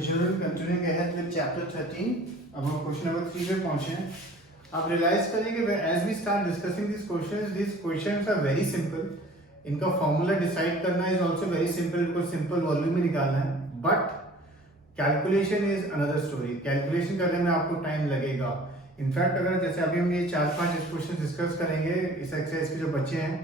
Okay, children, continuing ahead with chapter 13. अब हम question number 3 पे पहुंचे हैं. आप रियलाइज करेंगे as we start discussing these questions are very simple. इनका फॉर्मूला डिसाइड करना is also very simple because simple volume ही निकालना है. But calculation is another story. Calculation करने में आपको टाइम लगेगा. इनफैक्ट अगर जैसे अभी हम ये 4-5 क्वेश्चन डिस्कस करेंगे इस एक्सरसाइज के जो बच्चे हैं,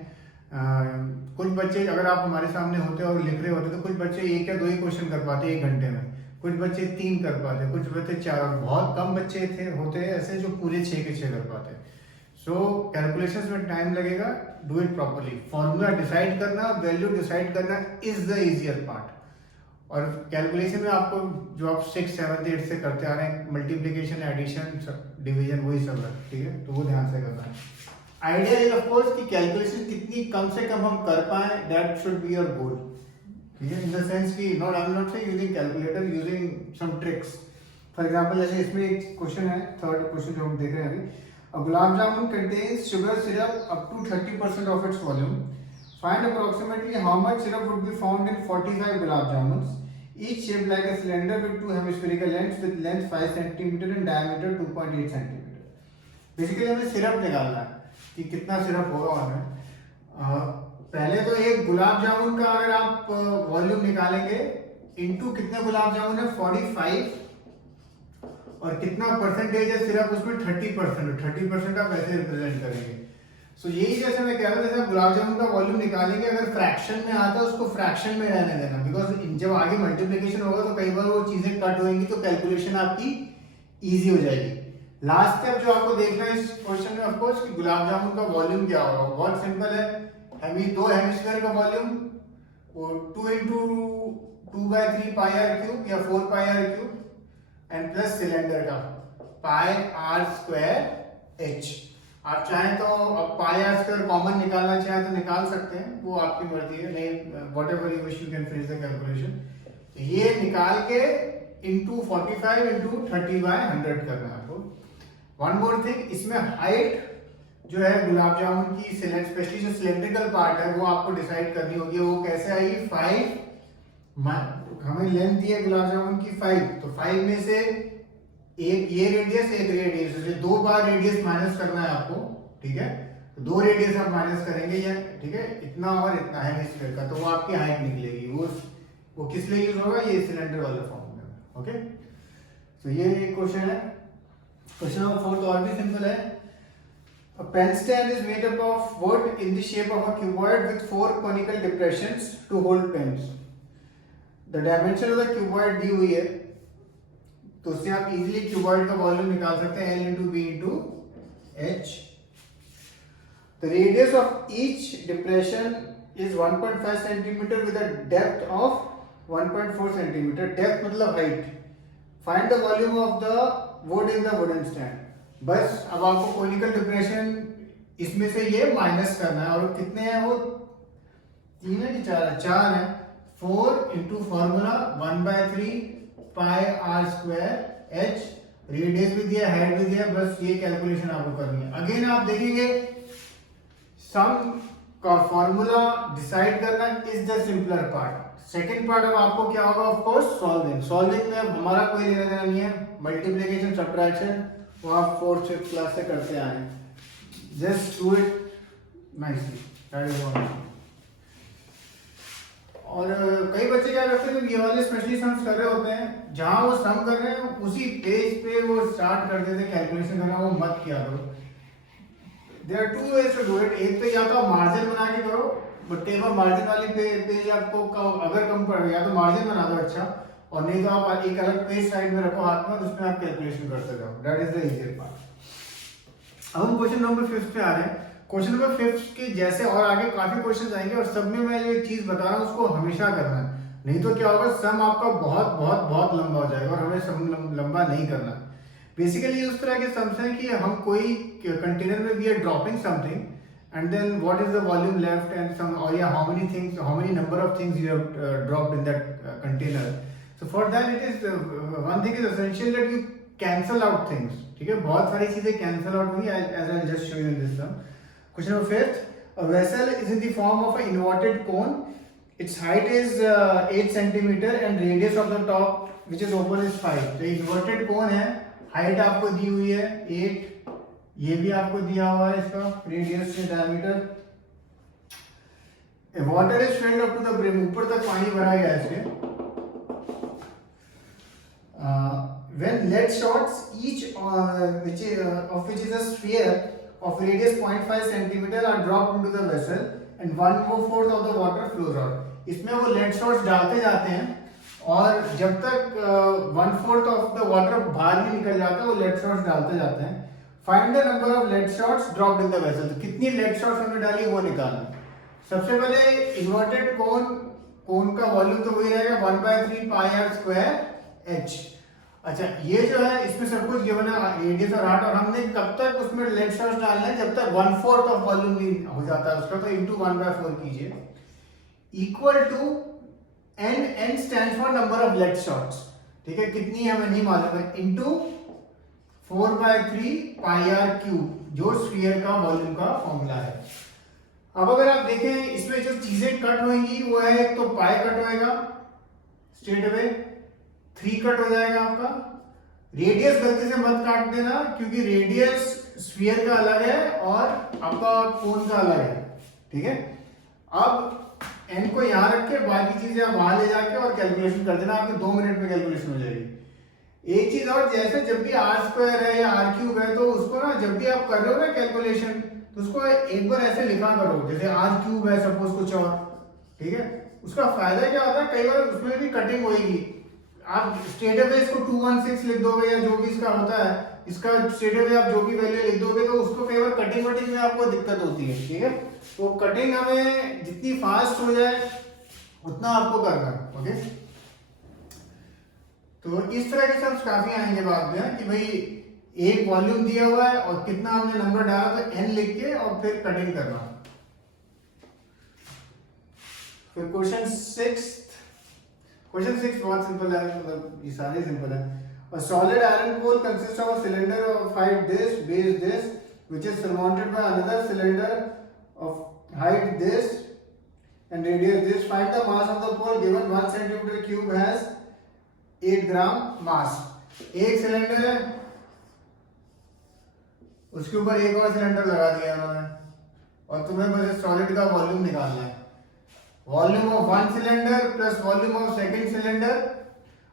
कुछ बच्चे अगर आप हमारे सामने होते और लिख रहे होते तो कुछ बच्चे 1 या 2 ही क्वेश्चन कर पाते 1 घंटे में, कुछ बच्चे 3 कर पाते, कुछ बच्चे 4, और बहुत कम बच्चे होते हैं ऐसे जो पूरे 6 के 6 कर पाते. सो कैलकुलेशंस में टाइम लगेगा. Do it properly. Formula decide करना, वैल्यू डिसाइड करना इज द इजियर पार्ट. और कैलकुलेशन में आपको जो आप 6, 7, 8 से करते आ रहे हैं, मल्टीप्लिकेशन, एडिशन, डिवीजन, वही सब है. ठीक है, तो वो ध्यान से करना है. आइडिया इज ऑफ कोर्स कि कैलकुलेशन कितनी कम से कम हम कर पाए, that should be your goal. ठीक है, इन द सेंस कि not I am not say using calculator, using some tricks. For example जैसे इसमें एक क्वेश्चन है, थर्ड क्वेश्चन जो हम देख रहे हैं अभी. A gulab jamun contains sugar syrup up to 30% of its volume. Find approximately how much syrup would be found in 45 gulab jamuns, each shaped like a cylinder with 2 hemispherical ends with length 5 cm and diameter 2.8 cm. Basically हमें syrup निकालना है कि कितना syrup होगा हमें. पहले तो एक गुलाब जामुन का अगर आप वॉल्यूम निकालेंगे इनटू कितने गुलाब जामुन है 45, और कितना परसेंटेज है सिरप उसमें 30%. 30% आप ऐसे रिप्रेजेंट करेंगे. सो यही जैसे मैं कह रहा था, जैसे गुलाब जामुन का वॉल्यूम निकालेंगे अगर फ्रैक्शन में आता है उसको फ्रैक्शन में रहने देना, बिकॉज जब आगे मल्टीप्लिकेशन होगा तो कई बार वो चीजें कट होंगी तो कैलकुलेशन आपकी इजी हो जाएगी. लास्ट स्टेप जो आपको देखना है इस क्वेश्चन में ऑफ कोर्स कि गुलाब जामुन का वॉल्यूम क्या होगा. बहुत सिंपल है. दो हेमिस्फीयर का volume 2 into 2/3 pi r cube या 4 pi r cube and plus cylinder का पाई आर स्क्वायर एच. आप चाहें तो अब पाई आर स्क्वायर कॉमन निकालना चाहें तो निकाल सकते हैं, वो आपकी मर्जी है. नहीं, what ever you wish you can finish the calculation. ये निकाल के इंटू 45 इंटू 30/100 करना है आपको. वन मोर थिंग, इसमें हाइट जो है गुलाब जामुन की स्पेशली जो सिलेंड्रिकल पार्ट है वो आपको डिसाइड करनी होगी. वो कैसे आएगी? 5, हमें लेंथ दी है गुलाब जामुन की 5, तो 5 में से एक ये रेडियस, एक रेडियस, 2 बार रेडियस माइनस करना है आपको. ठीक है, तो 2 रेडियस आप माइनस करेंगे या ठीक है, इतना और इतना है हेमिस्फीयर का, तो वो आपकी हाइट निकलेगी. वो किस लिए यूज होगा? ये सिलेंडर वाले फॉर्म में. ओके, तो ये एक क्वेश्चन है. क्वेश्चन नंबर 4 तो और भी सिंपल है. A pen stand is made up of wood in the shape of a cuboid with 4 conical depressions to hold pens. The dimension of the cuboid दी हुई है, तो उससे आप इजीली क्यूबॉइड का वॉल्यूम निकाल सकते हैं, L into B into H. The radius of each depression is 1.5 centimeter with a depth of 1.4 centimeter. Depth मतलब height. Find the volume of the wood in the wooden stand. बस अब आपको conical depression इसमें से ये minus करना है, और कितने हैं वो? 3 है कि 4 है? 4 है. 4 into formula 1/3 pi r square h. Radius भी दिया, हाइट भी दिया, बस ये कैलकुलेशन आपको करनी है. अगेन आप देखेंगे सम का फॉर्मूला डिसाइड करना is the simpler part. Second part अब आपको क्या होगा? Of course solving. सॉल्विंग में हमारा कोई लेना देना नहीं है. मल्टीप्लिकेशन, सब्ट्रैक्शन वो आप 4th 5th क्लास से करते आए. Just do it nicely. और कई बच्चे क्या करते हैं, ये वाले स्पेशली सम्स कर रहे होते हैं, जहां वो सम कर रहे हैं उसी पेज पे वो स्टार्ट कर देते हैं कैलकुलेशन करना. वो मत किया करो. There are 2 ways to do it. एक तो या तो आप मार्जिन बना के करो, बट टेबल मार्जिन वाली पेज आपको अगर कम पड़ गया तो मार्जिन बना दो अच्छा, और नहीं तो आप एक अलग पेज साइड में रखो हाथ में, उसमें आप कैलकुलेशन कर सकते हो. That is the easier part. अब हम क्वेश्चन नंबर 5 पे आ रहे हैं. क्वेश्चन नंबर 5 के जैसे और आगे काफी क्वेश्चंस आएंगे, और सब में मैं जो एक चीज बता रहा हूँ उसको हमेशा करना है, नहीं तो क्या होगा, सम आपका बहुत बहुत बहुत लंबा हो जाएगा, और हमें सम लंबा नहीं करना. बेसिकली उस तरह के सम्स हैं कि हम कोई कंटेनर में we are dropping something and then what is the volume left and some, or yeah, how many number of things you have dropped in that container. So for that it is one thing is essential that you cancel out things. ठीक है, बहुत सारी चीजें cancel out हुई as I'll just show you in this sum. Question number 5. A vessel is in the form of an inverted cone. Its height is 8 centimeter and radius of the top which is open is 5। तो inverted कोन है, height आपको दी हुई है 8, ये भी आपको दिया हुआ है इसका रेडियस से diameter. Water is filled up to the brim, ऊपर तक पानी भरा गया है इसके। When lead shots, each of which is a sphere of radius 0.5 centimeter are dropped into the vessel and 1/4 of the water flows out. इसमें वो lead shots डालते जाते हैं और जब तक 1/4 of the water बाहर नहीं निकल जाता वो lead shots डालते जाते हैं। Find the number of lead shots dropped in the vessel. तो कितनी lead shots हमने डाली वो निकालना। सबसे पहले इन्वर्टेड कोन का वॉल्यूम तो वही रहेगा 1/3 पाई आर स्क्वायर h। अच्छा, ये जो है इसमें सब कुछ गिवन है रेडियस और हार्ट, और हमने कब तक उसमें लेड शॉट्स डालना है जब तक 1/4 ऑफ वॉल्यूम नहीं हो जाता है उसका, तो इनटू 1/4 कीजिए equal to n stands for number of lead shots, ठीक है, कितनी है हमें नहीं मालूम है, इनटू 4/3 पाई आर क्यूब जो स्फीयर का वॉल्यूम का फॉर्मूला है। अब अगर आप देखें इसमें जो चीजें कट होंगी वो है, एक तो पाई कट होएगा स्ट्रेट अवे, 3 कट हो जाएगा आपका, रेडियस गलती से मत काट देना क्योंकि रेडियस स्फीयर का अलग है और आपका कोन का अलग है, ठीक है। अब n को यहां रख के बाकी चीजें आप वहां ले जाके और कैलकुलेशन कर देना, आपके 2 मिनट में कैलकुलेशन हो जाएगी। एक चीज और, जैसे जब भी आर स्क्वायर है या आर क्यूब है तो उसको ना जब भी आप कर रहे हो ना कैलकुलेशन तो उसको एक बार ऐसे लिखा करो, जैसे आर क्यूब है सपोज कुछ और, ठीक है। उसका फायदा क्या होता है, कई बार उसमें भी कटिंग होगी, आप स्ट्रेट अवे इसको 216 लिख दोगे या जो भी इसका होता है, इसका स्ट्रेट अवे आप जो भी वैल्यू लिख दोगे तो उसको कई बार कटिंग वटिंग में आपको दिक्कत होती है, ठीक है। तो कटिंग हमें जितनी फास्ट हो जाए उतना आपको करना है, ओके। तो इस तरह के सब काफी आएंगे बाद में कि भाई एक वॉल्यूम दिया हुआ है और कितना हमने नंबर डाला तो n लिख के और फिर कटिंग करना। फिर क्वेश्चन 6 बहुत सिंपल है, मतलब ये सारे सिंपल है। A solid iron core consists of a cylinder of height this, base this, which is surmounted by another cylinder of height this and radius this. Find the mass of the core given 1 centimeter cube has 8 ग्राम मास। एक cylinder है, उसके ऊपर एक और cylinder लगा दिया उन्होंने और तुम्हें बस सॉलिड का वॉल्यूम निकालना है, volume of one cylinder plus volume of second cylinder.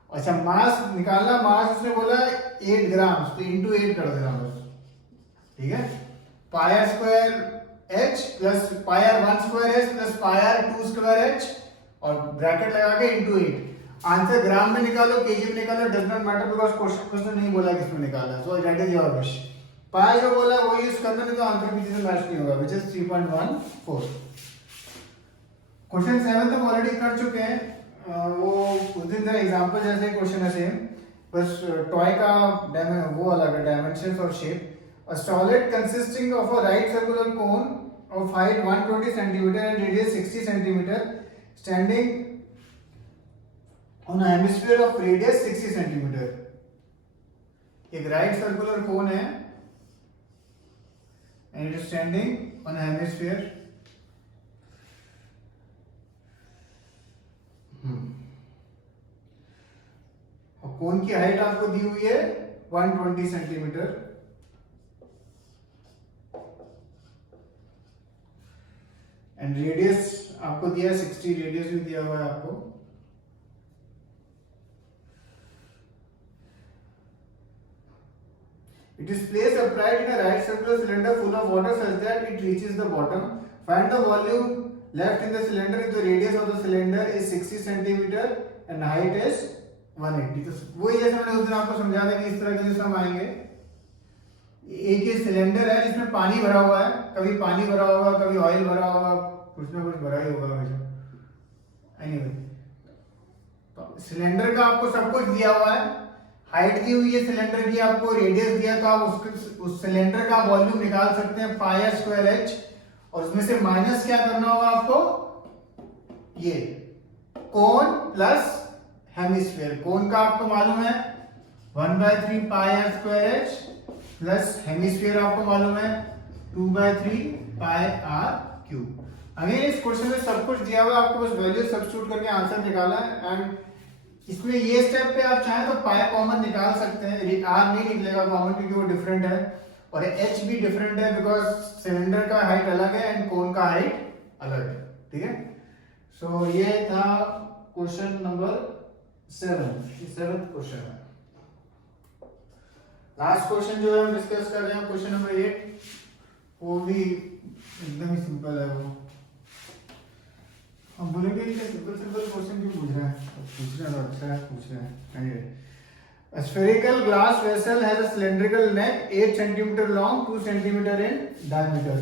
अच्छा, मास निकालना, मास उसने बोला 8 ग्राम, तो इनटू 8 कर देना बस, ठीक है। Pi r square h plus pi r 1 square h plus pi r 2 square h और ब्रैकेट लगा के इनटू 8। आंसर ग्राम में निकालो, केजी में निकालो, does not matter because question नहीं बोला किसमें निकालना, so that is your wish. Pi जो बोला वो यूज करना, नहीं तो आंसर पीछे से मैच नहीं होगा, व्हिच इज 3.14। क्वेश्चन 7 तक ऑलरेडी कर चुके हैं, वो उस दिन का एग्जांपल जैसे क्वेश्चन है सेम, बस टॉय का वो अलग है, डायमेंशंस और shape. A solid consisting of a right circular cone of height 120 centimetre and radius 60 centimetre standing on a hemisphere of radius 60 centimetre. एक राइट सर्कुलर कोन है and it is standing on a hemisphere और कोन की height आपको दी हुई है 120 centimetre and radius आपको दिया है 60, रेडियस भी दिया हुआ है आपको। It is placed upright in a right circular cylinder full of water such that it reaches the bottom. Find the volume left in the cylinder if the radius of the cylinder is 60 centimeter and height is 180। तो वही जैसे मैंने उस दिन आपको समझाया था कि इस तरह के जो सम आएंगे, एक ये सिलेंडर है जिसमें पानी भरा हुआ है, कभी पानी भरा होगा कभी ऑयल भरा होगा, कुछ ना कुछ भरा ही होगा हमेशा। एनीवे सिलेंडर का आपको सब कुछ दिया हुआ है, हाइट दी हुई है सिलेंडर की, आपको रेडियस दिया तो आप उस सिलेंडर का वॉल्यूम निकाल सकते हैं पाई आर स्क्वायर h, और उसमें से माइनस क्या करना होगा आपको, ये कोन प्लस हेमिस्फीयर। कोन का आपको मालूम है 1/3 pi r square h plus hemisphere आपको मालूम है 2/3 पाई आर क्यूब। अगेन इस क्वेश्चन में सब कुछ दिया हुआ है, आपको बस वैल्यू सब्स्टिट्यूट करके आंसर निकालना है एंड इसमें ये स्टेप पे आप चाहें तो पाई कॉमन निकाल सकते हैं, आर नहीं निकलेगा कॉमन क्योंकि वो डिफरेंट है, और एच भी डिफरेंट है बिकॉज सिलेंडर का हाइट अलग है एंड कोन का हाइट अलग है, ठीक है। सो ये था क्वेश्चन नंबर 7th क्वेश्चन है। लास्ट क्वेश्चन जो है हम डिस्कस कर रहे हैं क्वेश्चन नंबर 8, वो भी एकदम ही सिंपल है। वो हम बोलेंगे कि सिंपल क्वेश्चन क्यों पूछ रहे हैं, पूछ रहे हैं तो अच्छा है, पूछ रहे हैं। anyway, a spherical glass vessel has a cylindrical neck 8 cm long, 2 cm in diameter।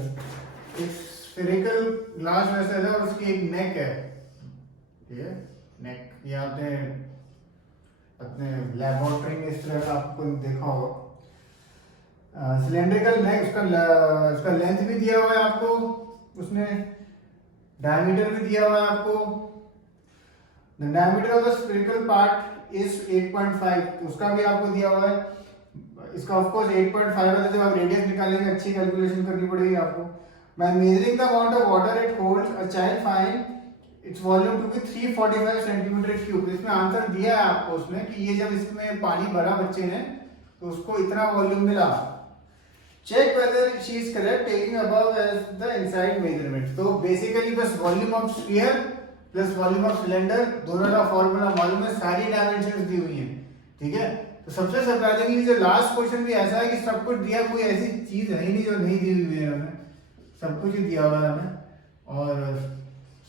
एक spherical glass vessel है और उसकी एक neck है, ठीक है। neck ये आपने अपने लैबोरेटरी में इस तरह का आपको देखा होगा। सिलेंड्रिकल नेक, उसका लेंथ भी दिया हुआ है आपको, उसने डायमीटर भी दिया हुआ है आपको। The diameter of the spherical part is 8.5, उसका भी आपको दिया हुआ है। इसका ऑफ कोर्स 8.5 है, तो जब आप रेडियस निकालेंगे अच्छी कैलकुलेशन करनी पड़ेगी आपको। By measuring the amount of water it holds a child find its volume to be 345 centimetre cube. इसमें आंसर दिया है आपको उसमें कि ये जब इसमें पानी भरा बच्चे ने तो उसको इतना वॉल्यूम मिला। Check whether she is correct taking above as the inside measurement. तो बेसिकली बस volume of sphere plus volume of cylinder दोनों का फॉर्मूला मालूम है, सारी डायमेंशंस दी हुई हैं, ठीक है। तो सबसे सरप्राइजिंगली जो लास्ट क्वेश्चन भी ऐसा है कि सब कुछ दिया, कोई ऐसी चीज है ही नहीं जो नहीं दी हुई है हमें, सब कुछ ही दिया हुआ है हमें। और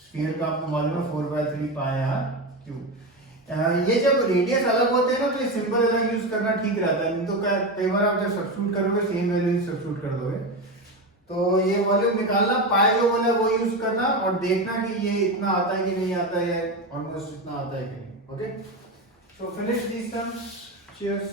स्फीयर का आपको मालूम है 4/3 पाई आर क्यूब। ये जब रेडियस अलग होते हैं ना तो ये सिंबल अलग यूज करना ठीक रहता है, नहीं तो कई बार आप जब सब्स्टिट्यूट करोगे सेम वैल्यू सब्स्टिट्यूट कर दोगे। तो ये वॉल्यूम निकालना, पाई जो बोला वो यूज करना और देखना कि ये इतना आता है कि नहीं आता है, ऑलमोस्ट इतना आता है कि नहीं। Okay, so finish this terms, cheers.